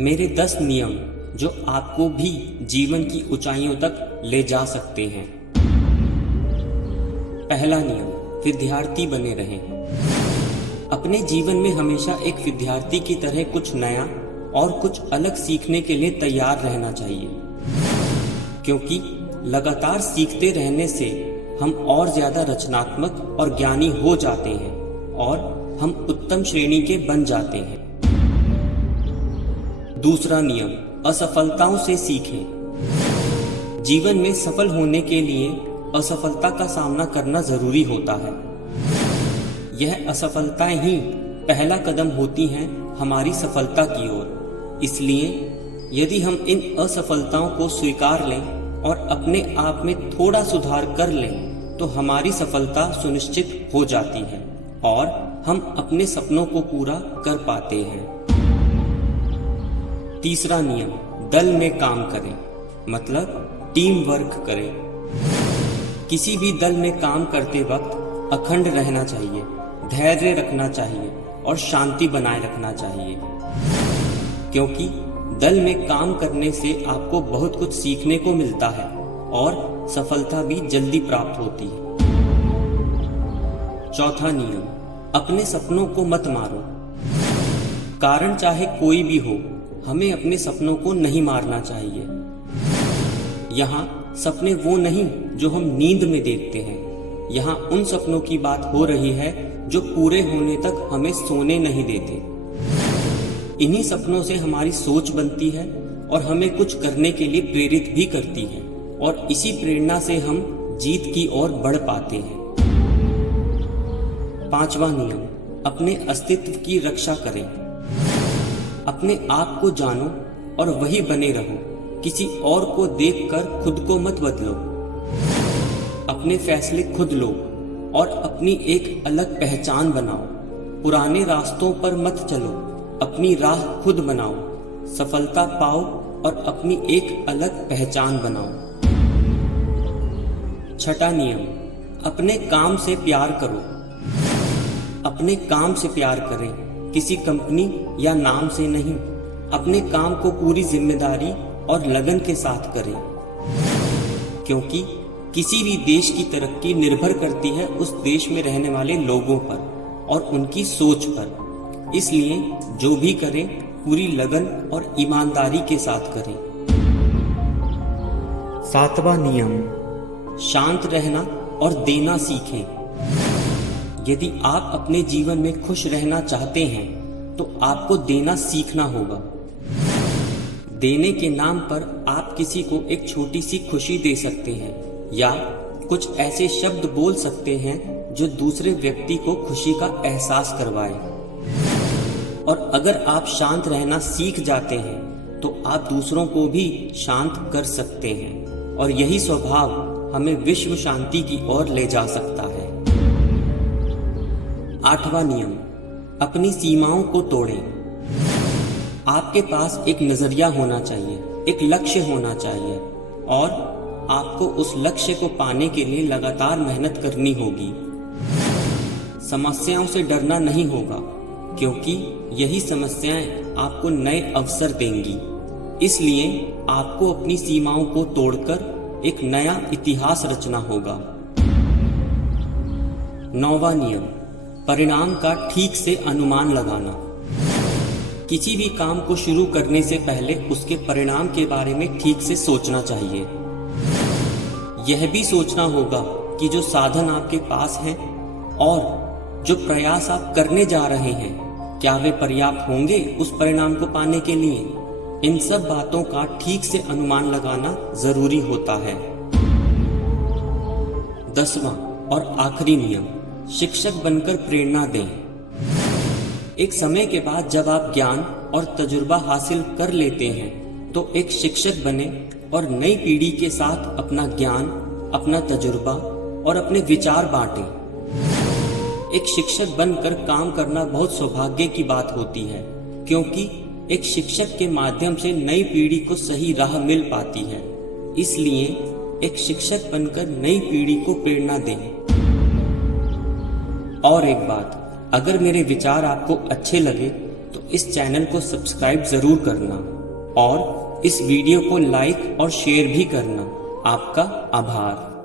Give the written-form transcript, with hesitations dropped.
मेरे 10 नियम जो आपको भी जीवन की ऊंचाइयों तक ले जा सकते हैं। पहला नियम, विद्यार्थी बने रहें। अपने जीवन में हमेशा एक विद्यार्थी की तरह कुछ नया और कुछ अलग सीखने के लिए तैयार रहना चाहिए, क्योंकि लगातार सीखते रहने से हम और ज्यादा रचनात्मक और ज्ञानी हो जाते हैं और हम उत्तम श्रेणी के बन जाते हैं। दूसरा नियम, असफलताओं से सीखें। जीवन में सफल होने के लिए असफलता का सामना करना जरूरी होता है। यह असफलताएं ही पहला कदम होती हैं हमारी सफलता की ओर। इसलिए यदि हम इन असफलताओं को स्वीकार लें और अपने आप में थोड़ा सुधार कर लें तो हमारी सफलता सुनिश्चित हो जाती है और हम अपने सपनों को पूरा कर पाते हैं। तीसरा नियम, दल में काम करें, मतलब टीम वर्क करें। किसी भी दल में काम करते वक्त अखंड रहना चाहिए, धैर्य रखना चाहिए और शांति बनाए रखना चाहिए, क्योंकि दल में काम करने से आपको बहुत कुछ सीखने को मिलता है और सफलता भी जल्दी प्राप्त होती है। चौथा नियम, अपने सपनों को मत मारो। कारण चाहे कोई भी हो, हमें अपने सपनों को नहीं मारना चाहिए। यहाँ सपने वो नहीं जो हम नींद में देखते हैं, यहाँ उन सपनों की बात हो रही है जो पूरे होने तक हमें सोने नहीं देते। इन्हीं सपनों से हमारी सोच बनती है और हमें कुछ करने के लिए प्रेरित भी करती है और इसी प्रेरणा से हम जीत की ओर बढ़ पाते हैं। पांचवा नियम, अपने अस्तित्व की रक्षा करें। अपने आप को जानो और वही बने रहो। किसी और को देखकर खुद को मत बदलो। अपने फैसले खुद लो और अपनी एक अलग पहचान बनाओ। पुराने रास्तों पर मत चलो, अपनी राह खुद बनाओ। सफलता पाओ और अपनी एक अलग पहचान बनाओ। छठा नियम, अपने काम से प्यार करो। अपने काम से प्यार करें, किसी कंपनी या नाम से नहीं। अपने काम को पूरी जिम्मेदारी और लगन के साथ करें, क्योंकि किसी भी देश की तरक्की निर्भर करती है उस देश में रहने वाले लोगों पर और उनकी सोच पर। इसलिए जो भी करें पूरी लगन और ईमानदारी के साथ करें। सातवां नियम, शांत रहना और देना सीखें। यदि आप अपने जीवन में खुश रहना चाहते हैं तो आपको देना सीखना होगा। देने के नाम पर आप किसी को एक छोटी सी खुशी दे सकते हैं या कुछ ऐसे शब्द बोल सकते हैं जो दूसरे व्यक्ति को खुशी का एहसास करवाए। और अगर आप शांत रहना सीख जाते हैं तो आप दूसरों को भी शांत कर सकते हैं और यही स्वभाव हमें विश्व शांति की ओर ले जा सकता है। आठवां नियम, अपनी सीमाओं को तोड़ें। आपके पास एक नजरिया होना चाहिए, एक लक्ष्य होना चाहिए और आपको उस लक्ष्य को पाने के लिए लगातार मेहनत करनी होगी। समस्याओं से डरना नहीं होगा, क्योंकि यही समस्याएं आपको नए अवसर देंगी। इसलिए आपको अपनी सीमाओं को तोड़कर एक नया इतिहास रचना होगा। नौवां नियम, परिणाम का ठीक से अनुमान लगाना। किसी भी काम को शुरू करने से पहले उसके परिणाम के बारे में ठीक से सोचना चाहिए। यह भी सोचना होगा कि जो साधन आपके पास हैं और जो प्रयास आप करने जा रहे हैं, क्या वे पर्याप्त होंगे उस परिणाम को पाने के लिए। इन सब बातों का ठीक से अनुमान लगाना जरूरी होता है। 10वां और आखिरी नियम, शिक्षक बनकर प्रेरणा दें। एक समय के बाद जब आप ज्ञान और तजुर्बा हासिल कर लेते हैं तो एक शिक्षक बने और नई पीढ़ी के साथ अपना ज्ञान, अपना तजुर्बा और अपने विचार बांटें। एक शिक्षक बनकर काम करना बहुत सौभाग्य की बात होती है, क्योंकि एक शिक्षक के माध्यम से नई पीढ़ी को सही राह मिल पाती है। इसलिए एक शिक्षक बनकर नई पीढ़ी को प्रेरणा दें। और एक बात, अगर मेरे विचार आपको अच्छे लगे तो इस चैनल को सब्सक्राइब जरूर करना और इस वीडियो को लाइक और शेयर भी करना। आपका आभार।